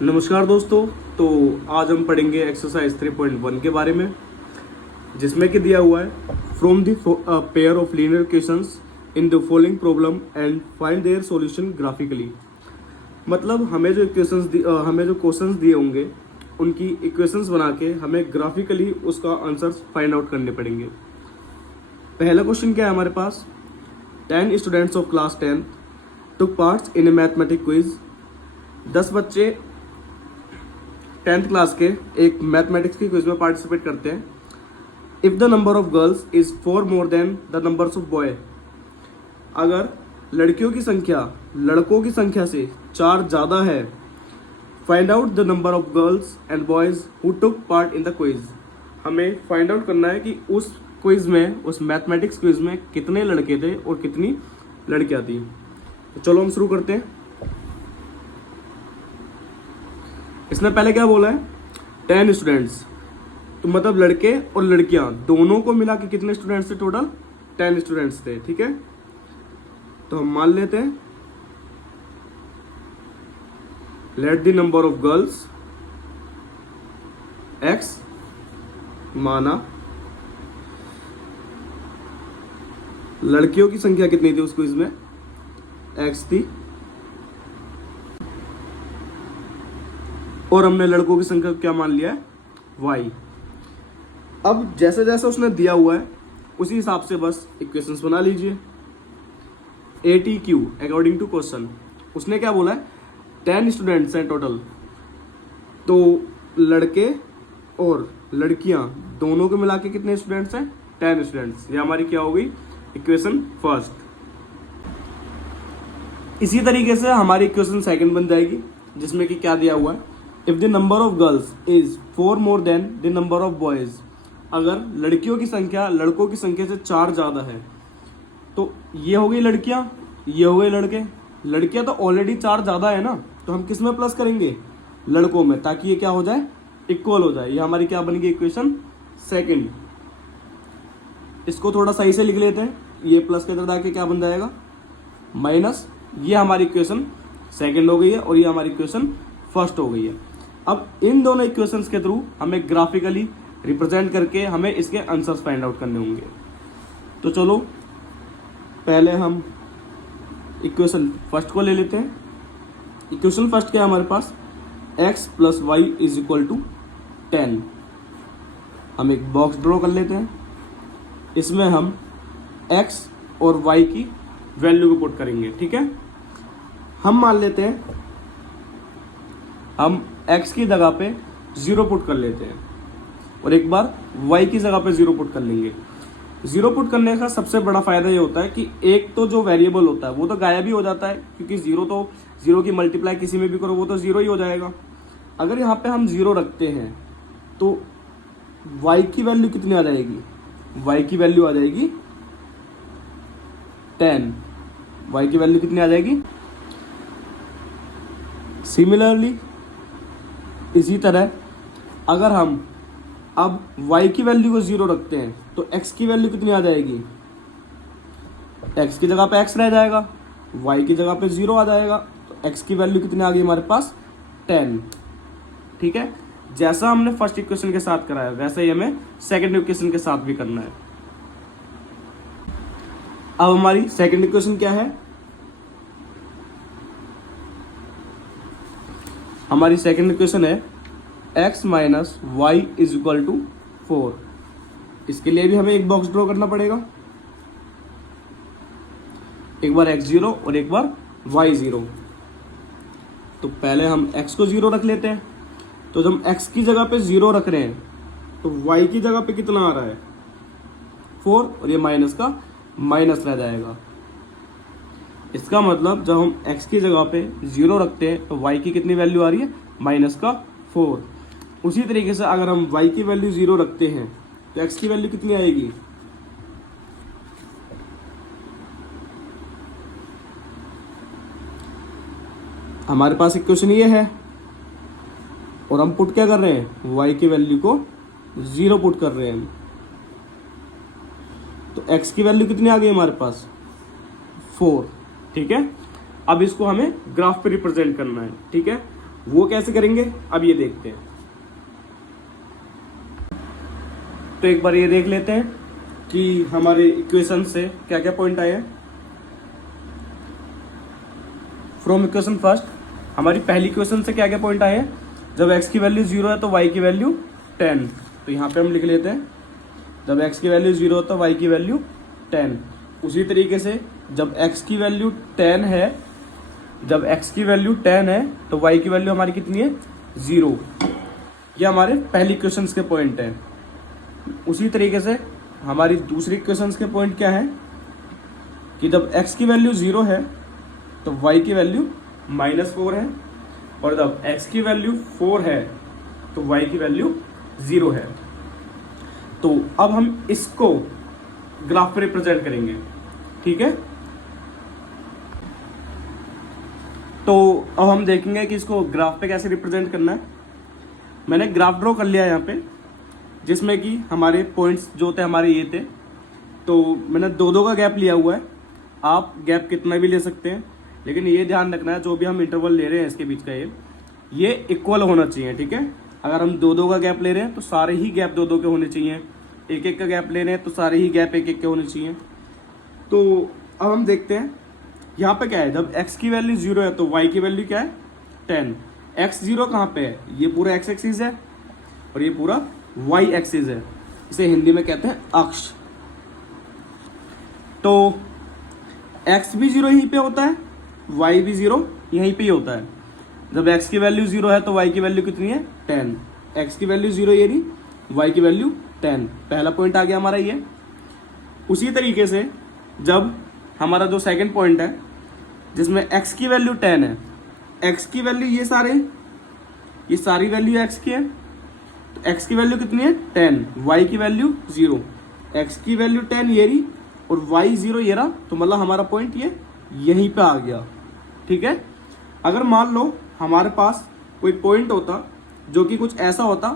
नमस्कार दोस्तों। तो आज हम पढ़ेंगे एक्सरसाइज 3.1 के बारे में, जिसमें कि दिया हुआ है from the pair of linear equations in the following problem and find their solution graphically. मतलब हमें जो क्वेश्चंस दिए होंगे उनकी इक्वेशंस बना के हमें ग्राफिकली उसका आंसर्स फाइंड आउट करने पड़ेंगे। पहला क्वेश्चन क्या है हमारे पास, 10 students of class 10 took parts in A mathematic quiz. 10 बच्चे 10th क्लास के एक मैथमेटिक्स की क्विज में पार्टिसिपेट करते हैं। If the number of girls is 4 more than the numbers of boy, अगर लड़कियों की संख्या लड़कों की संख्या से 4 ज़्यादा है, find out the number of girls and boys who took part in the quiz. हमें फाइंड आउट करना है कि उस क्विज में, उस मैथमेटिक्स क्विज में कितने लड़के थे और कितनी लड़कियां थी। तो चलो हम शुरू करते हैं। इसने पहले क्या बोला है, 10 स्टूडेंट्स, तो मतलब लड़के और लड़कियां दोनों को मिला के कितने स्टूडेंट्स थे, टोटल 10 स्टूडेंट्स थे। ठीक है, तो हम मान लेते हैं let the number of girls x माना, लड़कियों की संख्या कितनी थी उस क्विज में, x थी, और हमने लड़कों की संख्या क्या मान लिया है, y। अब जैसे जैसे उसने दिया हुआ है उसी हिसाब से बस इक्वेशंस बना लीजिए। ATQ अकॉर्डिंग टू क्वेश्चन, उसने क्या बोला है, 10 स्टूडेंट्स हैं टोटल, तो लड़के और लड़कियां दोनों को मिला के कितने स्टूडेंट्स हैं, 10 स्टूडेंट्स। ये हमारी क्या हो गई, इक्वेशन फर्स्ट। इसी तरीके से हमारी इक्वेशन सेकंड बन जाएगी, जिसमें कि क्या दिया हुआ है, if the number of girls is 4 more than the number of boys, अगर लड़कियों की संख्या लड़कों की संख्या से 4 ज्यादा है, तो ये हो गई लड़कियां, ये हो गए लड़के। लड़कियां तो ऑलरेडी 4 ज्यादा है ना, तो हम किस में प्लस करेंगे, लड़कों में, ताकि ये क्या हो जाए, इक्वल हो जाए। ये हमारी क्या बन गई, इक्वेशन सेकंड। इसको थोड़ा सही से लिख लेते हैं, ये प्लस के इधर आके क्या बन जाएगा, माइनस। ये हमारी इक्वेशन सेकंड हो गई है और ये हमारी इक्वेशन फर्स्ट हो गई है। अब इन दोनों इक्वेशंस के थ्रू हमें ग्राफिकली रिप्रेजेंट करके हमें इसके आंसर्स फाइंड आउट करने होंगे। तो चलो पहले हम इक्वेशन फर्स्ट को ले लेते हैं। इक्वेशन फर्स्ट क्या है हमारे पास, x plus Y is equal to 10। हम एक बॉक्स ड्रॉ कर लेते हैं, इसमें हम x और y की वैल्यू को पुट करेंगे। ठीक है, हम मान लेते हैं हम x की जगह पे 0 पुट कर लेते हैं और एक बार y की जगह पे 0 पुट कर लेंगे। 0 पुट करने का सबसे बड़ा फायदा ये होता है कि एक तो जो वेरिएबल होता है वो तो गायब ही हो जाता है, क्योंकि 0 की मल्टीप्लाई किसी में भी करो वो तो 0 ही हो जाएगा। अगर यहाँ पे हम 0 रखते हैं तो y की वैल्यू कितनी आ जाएगी, y की वैल्यू आ जाएगी 10। y की वैल्यू कितनी आ जाएगी। सिमिलरली इसी तरह अगर हम अब y की वैल्यू को 0 रखते हैं तो x की वैल्यू कितनी आ जाएगी, x की जगह पे x रह जाएगा, y की जगह पे 0 आ जाएगा, तो x की वैल्यू कितनी आ गई हमारे पास, 10। ठीक है, जैसा हमने फर्स्ट इक्वेशन के साथ कराया वैसा ही हमें सेकंड इक्वेशन के साथ भी करना है। अब हमारी सेकंड इक्वेशन क्या है, हमारी सेकंड इक्वेशन है x minus Y is equal to 4। इसके लिए भी हमें एक बॉक्स ड्रॉ करना पड़ेगा, एक बार x0 और एक बार y0। तो पहले हम x को 0 रख लेते हैं, तो जब हम x की जगह पे 0 रख रहे हैं तो y की जगह पे कितना आ रहा है, 4, और ये माइनस का माइनस रह जाएगा। इसका मतलब जब हम x की जगह पे 0 रखते हैं तो y की कितनी वैल्यू आ रही है, माइनस का 4। उसी तरीके से अगर हम y की वैल्यू 0 रखते हैं तो x की वैल्यू कितनी आएगी, हमारे पास इक्वेशन ये है और हम पुट क्या कर रहे हैं, y की वैल्यू को 0 पुट कर रहे हैं। तो x की वैल्यू कितनी आ गई हमारे पास, 4। ठीक है, अब इसको हमें ग्राफ पे रिप्रेजेंट करना है। ठीक है, वो कैसे करेंगे अब ये देखते हैं। तो एक बार ये देख लेते हैं कि हमारे इक्वेशन से क्या क्या पॉइंट आए हैं। फ्रॉम इक्वेशन फर्स्ट, हमारी पहली इक्वेशन से क्या क्या पॉइंट आए हैं। जब x की वैल्यू 0 है तो y की वैल्यू 10, तो यहाँ पे हम लिख लेते हैं जब x की वैल्यू 0 है तो y की वैल्यू 10। उसी तरीके से जब x की वैल्यू 10 है, जब x की वैल्यू 10 है तो y की वैल्यू हमारी कितनी है 0। ये हमारे पहली इक्वेशन के पॉइंट है। उसी तरीके से हमारी दूसरी इक्वेशन के पॉइंट क्या है कि जब x की वैल्यू 0 है तो y की वैल्यू -4 है, और जब x की वैल्यू 4 है तो y की वैल्यू 0 है। तो अब हम इसको ग्राफ पे रिप्रेजेंट करेंगे, ठीक है। तो अब हम देखेंगे कि इसको ग्राफ पे कैसे रिप्रेजेंट करना है। मैंने ग्राफ ड्रॉ कर लिया है यहाँ पे, जिसमें कि हमारे पॉइंट्स जो थे हमारे ये थे। तो मैंने 2-2 का गैप लिया हुआ है, आप गैप कितना भी ले सकते हैं, लेकिन ये ध्यान रखना है जो भी हम इंटरवल ले रहे हैं इसके बीच का ये इक्वल होना चाहिए, ठीक है। अगर हम 2-2 का गैप ले रहे हैं तो सारे ही गैप 2-2 के होने चाहिए, 1-1 का गैप ले रहे हैं तो सारे ही गैप 1-1 के होने चाहिए। तो अब हम देखते हैं यहाँ पे क्या है। जब x की वैल्यू 0 है तो y की वैल्यू क्या है 10। x 0 कहाँ पे है, ये पूरा x एक्सिस है और ये पूरा y एक्सिस है, इसे हिंदी में कहते हैं अक्ष। तो x भी 0 यहीं पे होता है, y भी 0 यहीं पे ही होता है। जब x की वैल्यू 0 है तो y की वैल्यू कितनी है 10। x की वैल्यू 0 ये रही, y की वैल्यू 10। पहला पॉइंट आ गया हमारा ये। उसी तरीके से जब हमारा जो सेकंड पॉइंट है जिसमें x की वैल्यू 10 है, x की वैल्यू ये सारी वैल्यू x की है, तो x की वैल्यू कितनी है 10, y की वैल्यू 0। x की वैल्यू 10 ये रही और y 0 ये रहा, तो मतलब हमारा पॉइंट ये यहीं पे आ गया, ठीक है। अगर मान लो हमारे पास कोई पॉइंट होता जो कि कुछ ऐसा होता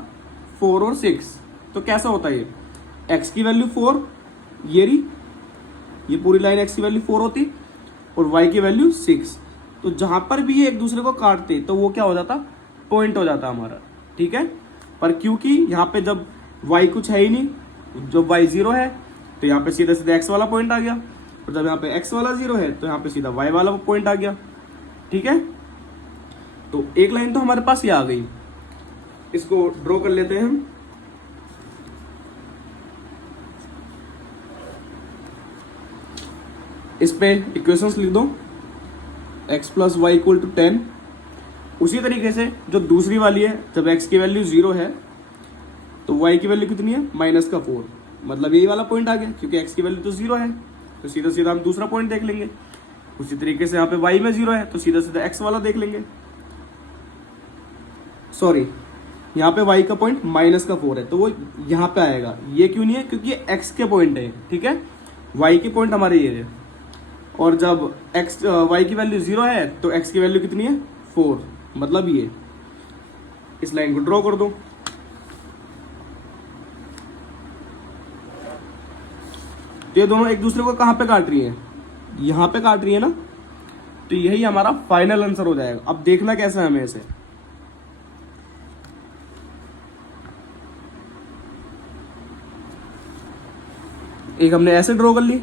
4 और 6, तो कैसा होता ये x की वैल्यू 4 ये रही, ये पूरी लाइन x की वैल्यू 4 होती और y की वैल्यू 6। तो जहां पर भी ये एक दूसरे को काटते तो वो क्या हो जाता पॉइंट हो जाता हमारा, ठीक है। पर क्योंकि यहाँ पे जब y कुछ है ही नहीं, जब y 0 है तो यहाँ पे सीधा सीधा x वाला पॉइंट आ गया, और जब यहाँ पे x वाला 0 है तो यहाँ पे सीधा y वाला पॉइंट आ गया, ठीक है। तो एक लाइन तो हमारे पास ये आ गई, इसको ड्रॉ कर लेते हैं हम। इस पे इक्वेशंस लिख दो, x + y = 10। उसी तरीके से जो दूसरी वाली है, जब x की वैल्यू 0 है तो y की वैल्यू कितनी है -4, मतलब यही वाला पॉइंट आ गया, क्योंकि x की वैल्यू तो 0 है तो सीधा सीधा हम दूसरा पॉइंट देख लेंगे। उसी तरीके से यहाँ पे y में 0 है तो सीधा सीधा x वाला देख लेंगे। सॉरी, यहाँ पे y का पॉइंट -4 है तो वो यहाँ पे आएगा। ये क्यों नहीं है, क्योंकि ये x के पॉइंट है, ठीक है। y के पॉइंट हमारे ये है, और जब y की वैल्यू 0 है तो x की वैल्यू कितनी है 4, मतलब ये। इस लाइन को ड्रॉ कर दो। तो ये दोनों एक दूसरे को कहाँ पे काट रही है, यहाँ पे काट रही है ना, तो यही हमारा फाइनल आंसर हो जाएगा। अब देखना कैसा है हमें इसे। एक हमने ऐसे ड्रॉ कर ली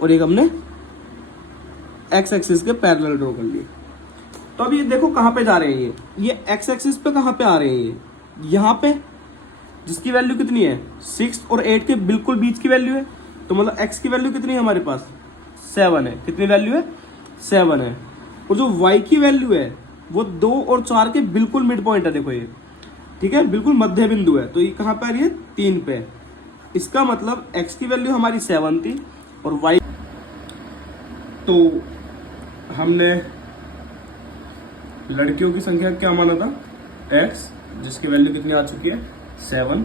और एक हमने x एक्सिस के पैरेलल ड्रॉ कर लिए। तो अब ये देखो कहाँ पे जा रहे हैं, ये x एक्सिस पे कहाँ पे आ रहे हैं, ये यहाँ पे, जिसकी वैल्यू कितनी है 6 और 8 के बिल्कुल बीच की वैल्यू है। तो मतलब x की वैल्यू कितनी है हमारे पास 7 है। कितनी वैल्यू है 7 है। और जो y की वैल्यू है वो 2 और 4 के बिल्कुल मिड पॉइंट है, देखो ये, ठीक है, बिल्कुल मध्य बिंदु है। तो ये कहाँ पे आ रही है 3 पे। इसका मतलब x की वैल्यू हमारी 7 थी और y, तो हमने लड़कियों की संख्या क्या माना था x, जिसकी वैल्यू कितनी आ चुकी है 7।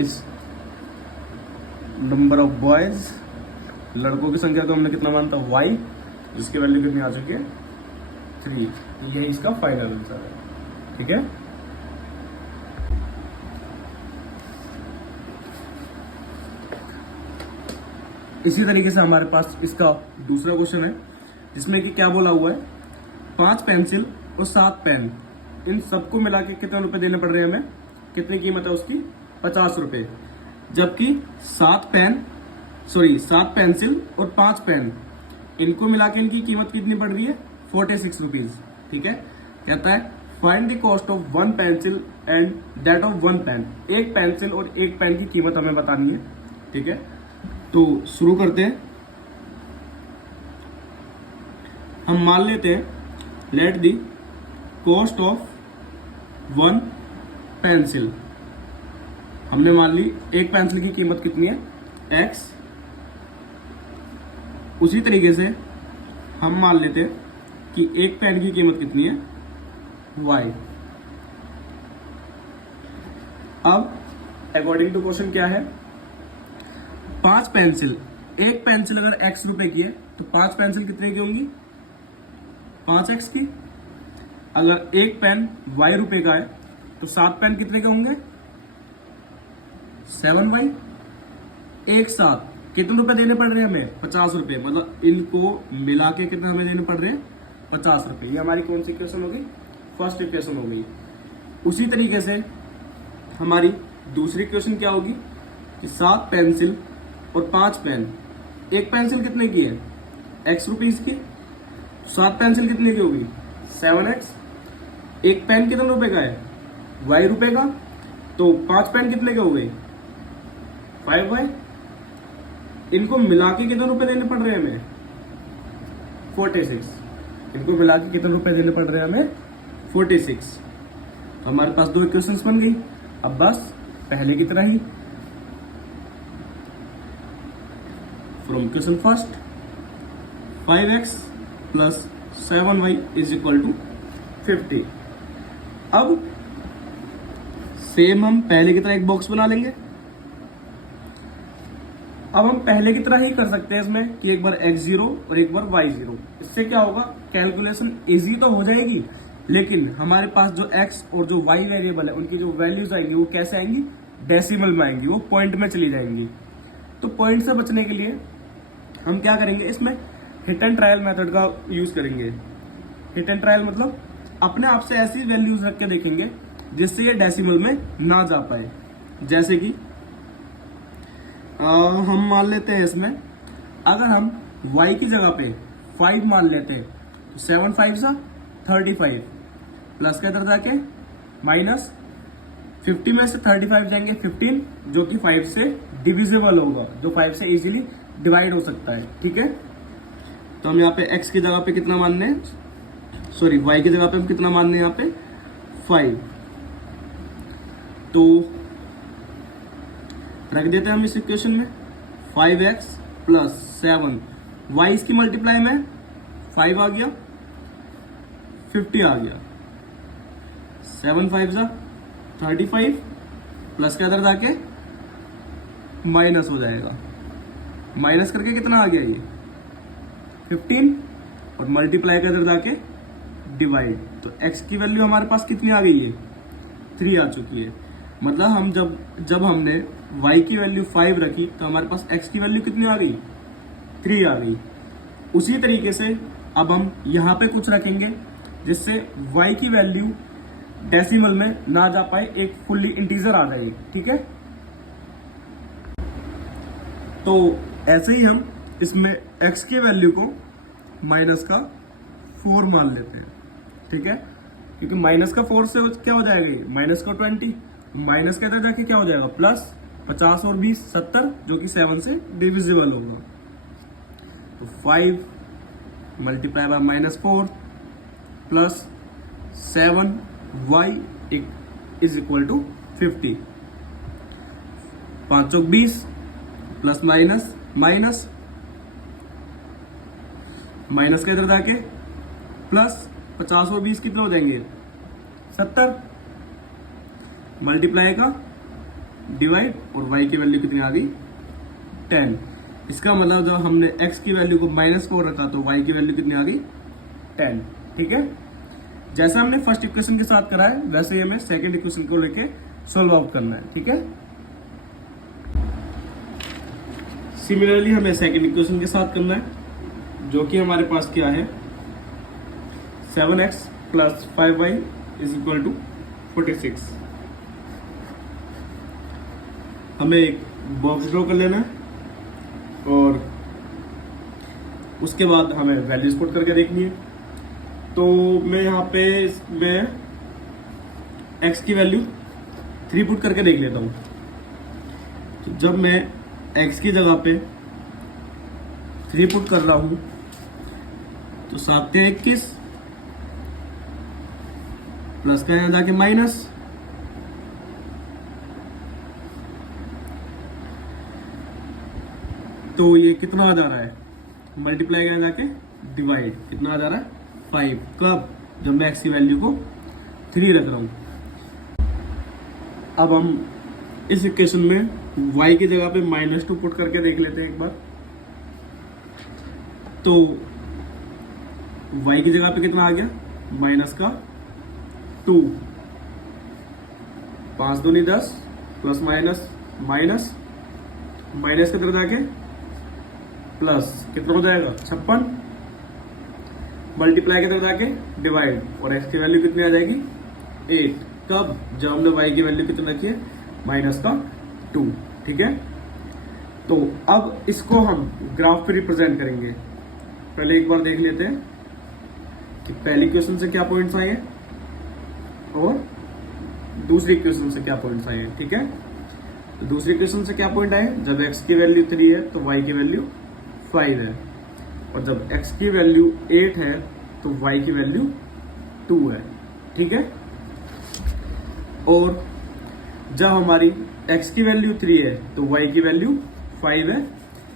इस नंबर ऑफ बॉयज, लड़कों की संख्या को हमने कितना माना था y, जिसकी वैल्यू कितनी आ चुकी है 3। यही इसका फाइनल आंसर है, ठीक है। इसी तरीके से हमारे पास इसका दूसरा क्वेश्चन है, जिसमें कि क्या बोला हुआ है, 5 पेंसिल और 7 पेन, इन सबको मिला के कितने रुपए देने पड़ रहे हैं हमें, कितनी कीमत है उसकी, 50 रुपए। जबकि 7 पेंसिल और 5 पेन, इनको मिला के इनकी कीमत कितनी पड़ रही है, 46 रुपीज। ठीक है, कहता है find the cost of 1 pencil and that of 1 pen. एक पेंसिल और एक पेन की कीमत हमें बतानी है। ठीक है, तो शुरू करते हैं। हम मान लेते हैं let the cost of 1 pencil, हमने मान ली एक पेंसिल की कीमत कितनी है, x। उसी तरीके से हम मान लेते हैं कि एक पेन की कीमत कितनी है, y। अब अकॉर्डिंग टू क्वेश्चन क्या है, 5 पेंसिल, एक पेंसिल अगर x रुपए की है तो 5 पेंसिल कितने की होंगी, 5x की। अगर एक पेन y रुपए का है तो 7 पेन कितने के होंगे, 7y। एक साथ कितने रुपए देने पड़ रहे हैं हमें, 50 रुपए। मतलब इनको मिला के कितने हमें देने पड़ रहे हैं, 50 रुपए। ये हमारी कौन सी इक्वेशन होगी, फर्स्ट इक्वेशन हो गई। उसी तरीके से हमारी दूसरी इक्वेशन क्या होगी कि 7 पेंसिल और 5 पेन, एक पेंसिल कितने की है, x रुपीज की, 7 पेंसिल कितने की होगी, 7x। एक पेन कितने रुपए का है, y रुपए का, तो 5 पेन कितने के हो गए, 5y। इनको मिला के कितने रुपए देने पड़ रहे हैं हमें, 46। इनको मिला के कितने रुपए देने पड़ रहे हैं हमें, 46। तो हमारे पास 2 इक्वेशंस बन गई। अब बस पहले की तरह ही from equation first 5x plus 7y is equal to 50। अब सेम हम पहले की तरह एक बॉक्स बना लेंगे। अब हम पहले की तरह ही कर सकते हैं इसमें कि एक बार x0 और एक बार y0। इससे क्या होगा, कैलकुलेशन इजी तो हो जाएगी, लेकिन हमारे पास जो x और जो y वेरिएबल है उनकी जो वैल्यूज आएंगी वो कैसे आएंगी, डेसिमल में आएंगी, वो पॉइंट में चली जाएंगी। तो पॉइंट से बचने के लिए हम क्या करेंगे, इसमें हिट एंड ट्रायल मेथड का यूज करेंगे। हिट एंड ट्रायल मतलब अपने आप से ऐसी वैल्यूज रख के देखेंगे जिससे ये डेसिमल में ना जा पाए। जैसे कि हम मान लेते हैं इसमें, अगर हम y की जगह पे 5 मान लेते हैं तो 7 5 सा 35, प्लस के अंदर जाके माइनस 50 में से 35 जाएंगे 15, जो कि 5 से डिविजिबल होगा, जो 5 से इजीली डिवाइड हो सकता है। ठीक है, तो हम यहाँ पे x की जगह पे कितना मानने हैं, सॉरी y की जगह पे हम कितना मानने हैं यहाँ पे 5। तो रख देते हैं हम इस इक्वेशन में 5x प्लस 7, y इसकी मल्टीप्लाई में 5 आ गया, 50 आ गया, 7 5 सा 35, प्लस के अंदर जाके माइनस हो जाएगा, माइनस करके कितना आ गया ये 15, और मल्टीप्लाई के अंदर जाके डिवाइड। तो x की वैल्यू हमारे पास कितनी आ गई है, 3 आ चुकी है। मतलब हम जब हमने y की वैल्यू 5 रखी तो हमारे पास x की वैल्यू कितनी आ गई, 3 आ गई। उसी तरीके से अब हम यहाँ पे कुछ रखेंगे जिससे y की वैल्यू डेसिमल में ना जा पाए, एक फुल्ली इंटीजर आ जाए। ठीक है, तो ऐसे ही हम इसमें x की वैल्यू को माइनस का 4 मान लेते हैं। ठीक है, क्योंकि माइनस का 4 से क्या हो जाएगा, माइनस का 20, माइनस के अंदर जाके क्या हो जाएगा, प्लस 50 और 20 70, जो कि 7 से डिविजिबल होगा। तो 5 multiply by minus 4 plus 7y is equal to 50। 5 चौक 20 प्लस माइनस माइनस, माइनस के इधर जाके प्लस 50 और 20 कितने हो जाएंगे, 70, मल्टीप्लाई का डिवाइड, और y की वैल्यू कितनी आ गई, 10। इसका मतलब जब हमने x की वैल्यू को -4 रखा तो y की वैल्यू कितनी आ गई, 10। ठीक है, जैसा हमने फर्स्ट इक्वेशन के साथ करा है वैसे ही हमें सेकंड इक्वेशन को लेके सॉल्व आउट करना है। ठीक है, सिमिलरली हमें सेकंड इक्वेशन के साथ करना है, जो कि हमारे पास क्या है, 7x plus 5y is equal to 46। हमें एक बॉक्स ड्रॉ कर लेना है और उसके बाद हमें वैल्यूज पुट करके देखनी है। तो मैं यहाँ पे इसमें x की वैल्यू 3 पुट करके देख लेता हूँ। तो जब मैं x की जगह पे 3 पुट कर रहा हूँ तो 7 के 21 प्लस का यहाँ जाके माइनस, तो ये कितना आ जा रहा है, मल्टीप्लाई का जाके डिवाइड, कितना आ जा रहा है 5। कब, जब मैं x की वैल्यू को 3 रख रहा हूँ। अब हम इस इक्वेशन में y की जगह पे -2 पुट करके देख लेते हैं एक बार। तो y की जगह पे कितना आ गया, -2, 5 दूनी 10 प्लस माइनस माइनस माइनस की तरफ जाके प्लस, कितना हो जाएगा 56, मल्टीप्लाई की तरफ जाके डिवाइड, और x की वैल्यू कितनी आ जाएगी 8। कब, जब हमने y की वैल्यू कितनी रखी है -2। ठीक है, तो अब इसको हम ग्राफ पे रिप्रेजेंट करेंगे। पहले एक बार देख लेते हैं कि पहली क्वेश्चन से क्या पॉइंट्स आए और दूसरी क्वेश्चन से क्या पॉइंट्स आए। ठीक है, तो दूसरी क्वेश्चन से क्या पॉइंट आए, जब x की वैल्यू 3 है तो y की वैल्यू 5 है, और जब x की वैल्यू 8 है तो y की वैल्यू 2 है। ठीक है, और जब हमारी x की वैल्यू 3 है तो y की वैल्यू 5 है,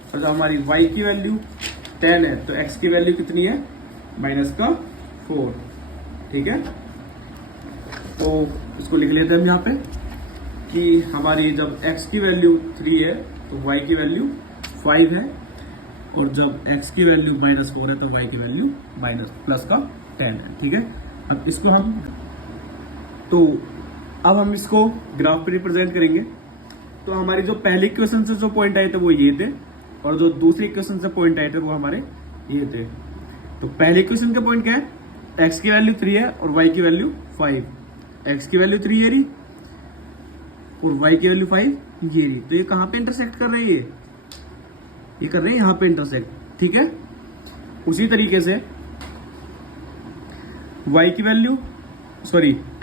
और जब हमारी y की वैल्यू 10 है तो x की वैल्यू कितनी है -4। ठीक है, तो इसको लिख लेते हैं हम यहाँ पे कि हमारी जब x की वैल्यू 3 है तो y की वैल्यू 5 है, और जब x की वैल्यू -4 है तो y की वैल्यू प्लस का 10 है। ठीक है, अब इसको हम इसको ग्राफ पे रिप्रेजेंट करेंगे। तो हमारी जो पहली क्वेश्चन से जो पॉइंट आए थे वो ये थे, और जो दूसरी क्वेश्चन से पॉइंट आए थे वो हमारे ये थे। तो पहले क्वेश्चन का पॉइंट क्या है, x की वैल्यू 3 है और y की वैल्यू 5। x की वैल्यू 3 ये रही और y की वैल्यू 5 ये रही। तो ये कहाँ पे इंटरसेक्ट कर रही है, ये कर रहे हैं यहाँ पे इंटरसेक्ट। ठीक है, उसी तरीके से y की वैल्यू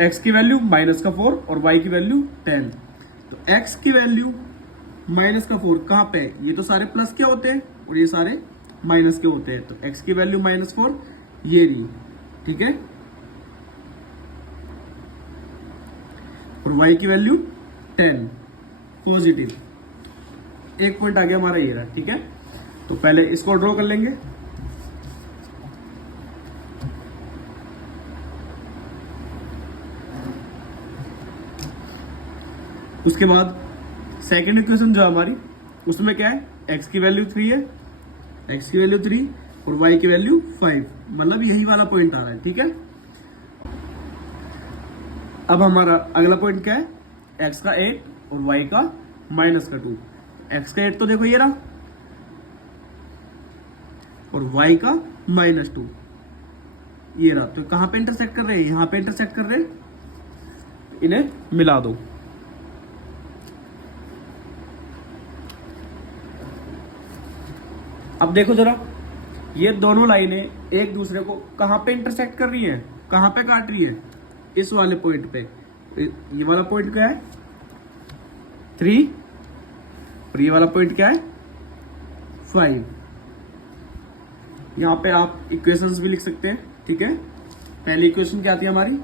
x की वैल्यू -4 और y की वैल्यू 10। तो x की वैल्यू -4 कहाँ पे, ये तो सारे प्लस के होते हैं और ये सारे माइनस के होते हैं। तो x की वैल्यू -4 ये रही। ठीक है, और y की वैल्यू 10 पॉजिटिव। एक पॉइंट आ गया हमारा ये रहा। ठीक है, तो पहले इसको ड्रॉ कर लेंगे। उसके बाद सेकेंड इक्वेशन जो हमारी, उसमें क्या है, x की वैल्यू 3 है, x की वैल्यू 3 और y की वैल्यू 5, मतलब यही वाला पॉइंट आ रहा है। ठीक है, अब हमारा अगला पॉइंट क्या है, x का 8 और y का -2। x का 8 तो देखो ये रहा, और y का -2 ये रहा। तो कहां पे इंटरसेक्ट कर रहे हैं, यहां पे इंटरसेक्ट कर रहे हैं, इन्हें मिला दो। अब देखो जरा, ये दोनों लाइनें एक दूसरे को कहां पे इंटरसेक्ट कर रही हैं, कहां पे काट रही है, इस वाले पॉइंट पे। ये वाला पॉइंट क्या है 3, और ये वाला पॉइंट क्या है 5। यहां पे आप इक्वेशंस भी लिख सकते हैं। ठीक है, पहली इक्वेशन क्या थी हमारी,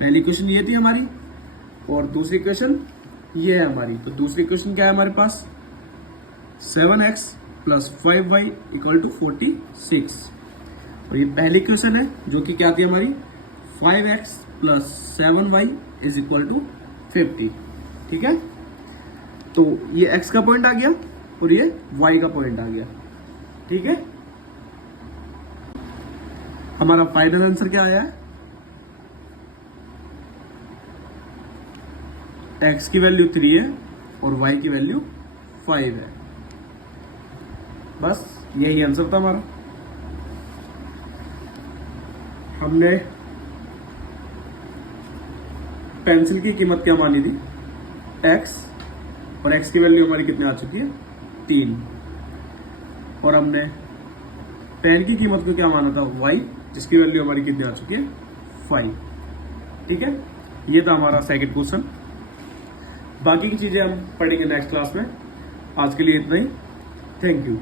पहली इक्वेशन ये थी हमारी, और दूसरी इक्वेशन ये है हमारी। तो दूसरी इक्वेशन क्या है हमारे पास, 7x plus 5y equal to 46, और ये पहली क्वेश्चन है जो कि क्या थी हमारी, 5x plus 7y is equal to 50। ठीक है, तो ये x का पॉइंट आ गया और ये y का पॉइंट आ गया। ठीक है, हमारा फाइनल आंसर क्या आया है, x की वैल्यू 3 है और y की वैल्यू 5 है। बस यही आंसर था हमारा। हमने पेंसिल की कीमत क्या मानी थी, x, और x की वैल्यू हमारी कितनी आ चुकी है, 3। और हमने पेन की कीमत को क्या माना था, y, जिसकी वैल्यू हमारी कितनी आ चुकी है, 5। ठीक है, ये था हमारा सेकंड क्वेश्चन। बाकी की चीजें हम पढ़ेंगे नेक्स्ट क्लास में। आज के लिए इतना ही। Thank you.